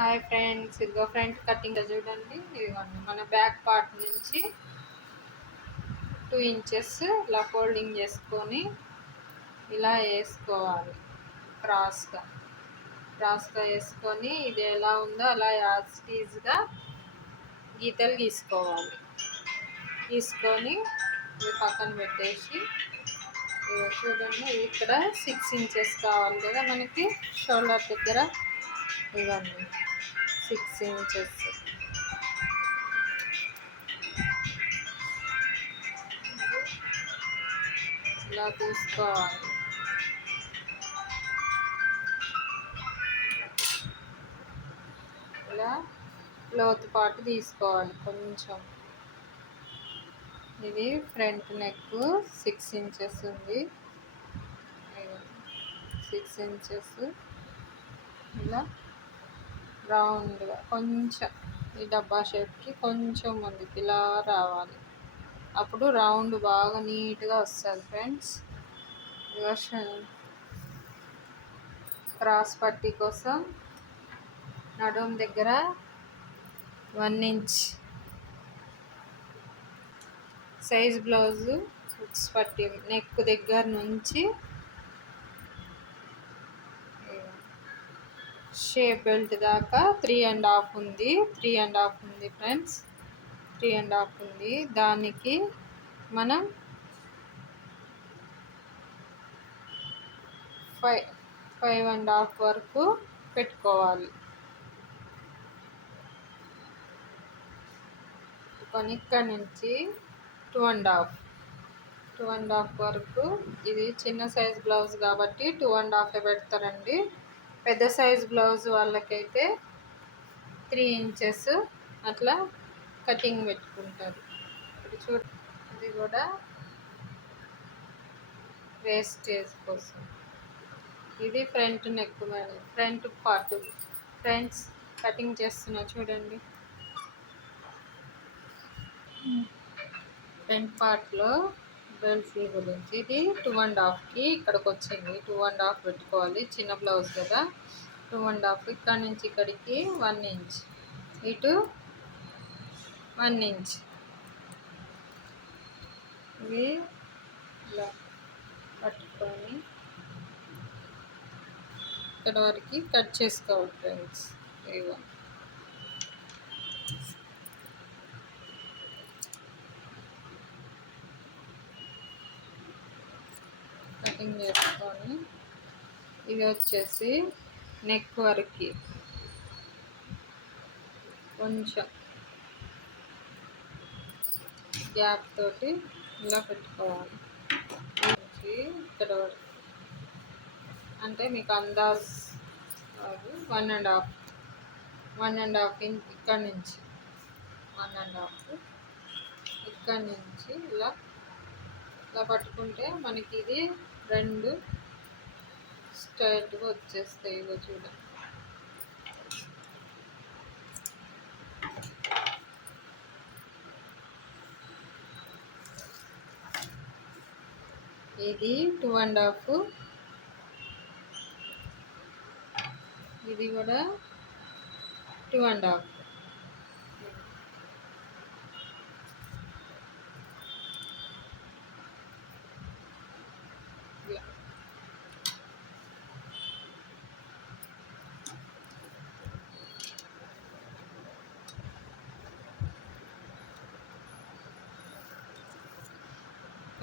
Hi friends, ఇదిగో front cutting చూడండి. ఇదిగోండి మన బ్యాక్ పార్ట్ నుంచి 2 ఇంచెస్ ఇలా ఫోల్డింగ్ చేసుకొని ఇలా వేసుకోవాలి. క్రాస్గా వేసుకొని ఇది ఎలా ఉందో అలా యాజ్ టీజ్గా గీతలు తీసుకొని ఇది పక్కన పెట్టేసి చూడండి. ఇక్కడ 6 ఇంచెస్ కావాలి కదా మనకి షోల్డర్ దగ్గర. ఇవన్నీ 6 ఇంచెస్ ఇలా తీసుకోవాలి. ఇలా లోతు పాటు తీసుకోవాలి కొంచెం. ఇది ఫ్రంట్ నెక్ 6 ఇంచెస్ ఉంది. 6 ఇంచెస్ ఇలా రౌండ్గా కొంచెం ఈ డబ్బా షేప్కి కొంచెం ముందుకి ఇలా రావాలి. అప్పుడు రౌండ్ బాగా నీట్గా వస్తుంది ఫ్రెండ్స్. క్రాస్ పట్టీ కోసం నడుము దగ్గర 1 ఇంచ్ సైజ్ బ్లౌజు హుక్స్ పట్టీ నెక్ దగ్గర నుంచి షేప్ బెల్ట్ దాకా 3.5 ఉంది. 3.5 ఉంది ఫ్రెండ్స్. 3.5 ఉంది. దానికి మనం 5.5 వరకు పెట్టుకోవాలి. ఇక్కడ నుంచి 2.5 వరకు. ఇది చిన్న సైజ్ బ్లౌజ్ కాబట్టి 2.5 పెడతారండి. పెద్ద సైజ్ బ్లౌజ్ వాళ్ళకైతే 3 ఇంచెస్ అట్లా కటింగ్ పెట్టుకుంటారు. ఇప్పుడు ఇది కూడా వేస్టేజ్ కోసం. ఇది front neck front part friends cutting చేస్తున్నా చూడండి. ఫ్రంట్ పార్ట్లో బెల్ట్ గురించి ఇది 2.5కి ఇక్కడికి వచ్చింది. 2.5 పెట్టుకోవాలి. చిన్న బ్లౌజ్ కదా. 2.5 ఇక్కడ నుంచి ఇక్కడికి 1 ఇంచ్, ఇటు 1 ఇంచ్. ఇవి ఇలా పట్టుకొని ఇక్కడ వరకు కట్ చేసుకోవాలి ఫ్రెండ్స్. ఇదిగో కటింగ్ చేసుకొని ఇది వచ్చేసి నెక్ వరకు కొంచెం గ్యాప్ తోటి ఇలా పెట్టుకోవాలి. ఇక్కడ వరకు అంటే మీకు అందాజ్ 1.5 ఇంచ్ ఇక్కడ నుంచి 1.5 ఇక్కడ నుంచి ఇలా పట్టుకుంటే మనకి ఇది 2 స్ట్రైట్గా వచ్చేస్తాయి. ఇగో చూడండి. ఇది 2.5, ఇది కూడా 2.5.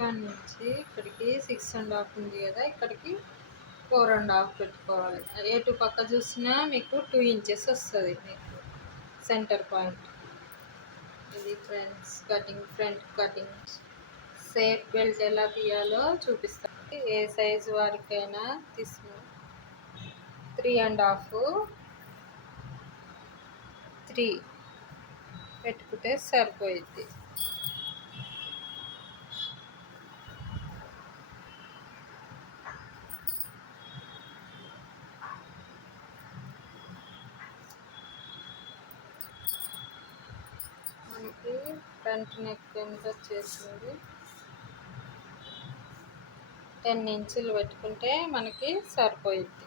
ఇక్కడ నుంచి ఇక్కడికి 6.5 ఉంది కదా, ఇక్కడికి 4.5 పెట్టుకోవాలి. ఎటు పక్క చూసినా మీకు 2 ఇంచెస్ వస్తుంది మీకు సెంటర్ పాయింట్. ఇది friends cutting, front cutting. Shape belt ఎలా తీయాలో చూపిస్తాను. ఏ సైజు వారికైనా తీసుకు 3.5 3 పెట్టుకుంటే సరిపోయిద్ది. మనకి ఫ్రంట్ నెక్ ఎంత వచ్చేసింది 10 ఇంచులు పెట్టుకుంటే మనకి సరిపోయిద్ది.